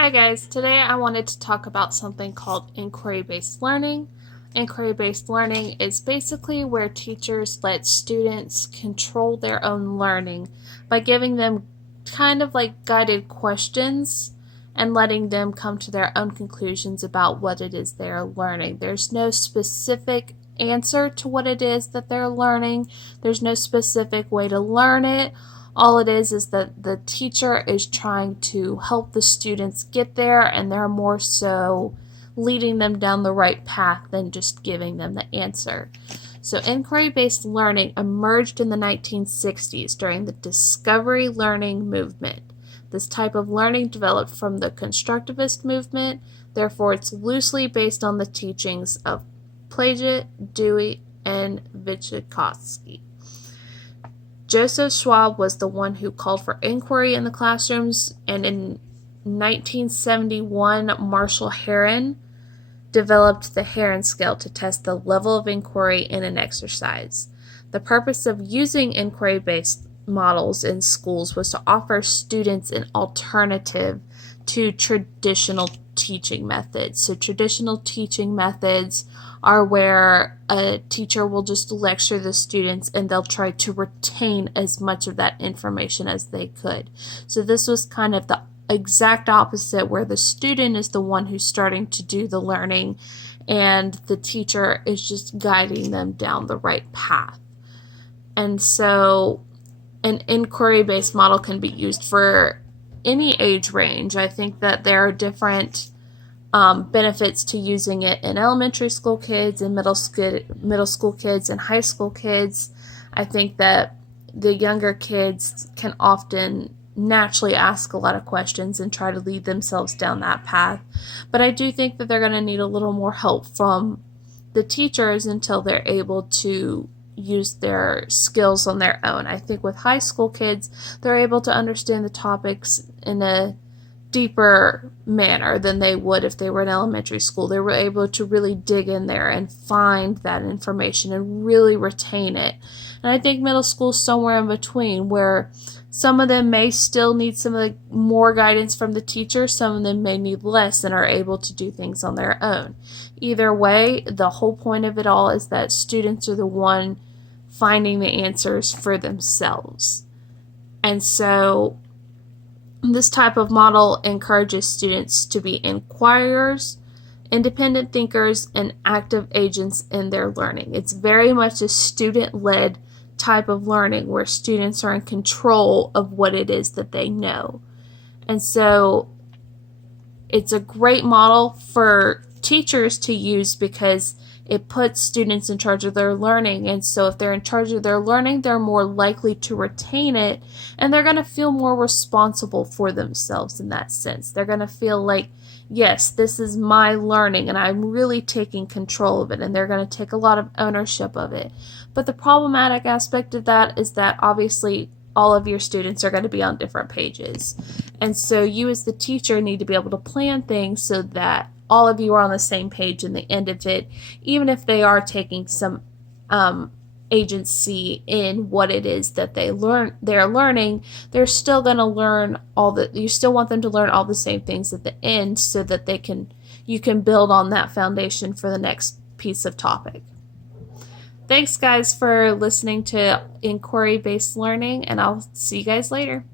Hi guys, today I wanted to talk about something called inquiry-based learning. Inquiry-based learning is basically where teachers let students control their own learning by giving them kind of like guided questions and letting them come to their own conclusions about what it is they're learning. There's no specific answer to what it is that they're learning. There's no specific way to learn it. All it is that the teacher is trying to help the students get there, and they're more so leading them down the right path than just giving them the answer. So inquiry-based learning emerged in the 1960s during the discovery learning movement. This type of learning developed from the constructivist movement, therefore it's loosely based on the teachings of Piaget, Dewey, and Vygotsky. Joseph Schwab was the one who called for inquiry in the classrooms, and in 1971, Marshall Heron developed the Heron scale to test the level of inquiry in an exercise. The purpose of using inquiry-based models in schools was to offer students an alternative to traditional teaching methods. So traditional teaching methods are where a teacher will just lecture the students and they'll try to retain as much of that information as they could. So this was kind of the exact opposite, where the student is the one who's starting to do the learning and the teacher is just guiding them down the right path. And so an inquiry-based model can be used for any age range. I think that there are different benefits to using it in elementary school kids, and middle school kids, and high school kids. I think that the younger kids can often naturally ask a lot of questions and try to lead themselves down that path. But I do think that they're going to need a little more help from the teachers until they're able to use their skills on their own. I think with high school kids, they're able to understand the topics in a deeper manner than they would if they were in elementary school. They were able to really dig in there and find that information and really retain it. And I think middle school is somewhere in between, where some of them may still need some of the more guidance from the teacher, some of them may need less and are able to do things on their own. Either way, the whole point of it all is that students are the one finding the answers for themselves. And so this type of model encourages students to be inquirers, independent thinkers, and active agents in their learning. It's very much a student-led type of learning where students are in control of what it is that they know. And so it's a great model for teachers to use because it puts students in charge of their learning. And so if they're in charge of their learning, they're more likely to retain it, and they're going to feel more responsible for themselves in that sense. They're going to feel like, yes, this is my learning and I'm really taking control of it, and they're going to take a lot of ownership of it. But the problematic aspect of that is that obviously all of your students are going to be on different pages. And so you as the teacher need to be able to plan things so that all of you are on the same page in the end of it, even if they are taking some agency in what it is that they're learning. They're still going to learn you still want them to learn all the same things at the end so that you can build on that foundation for the next piece of topic. Thanks guys for listening to inquiry-based learning, and I'll see you guys later.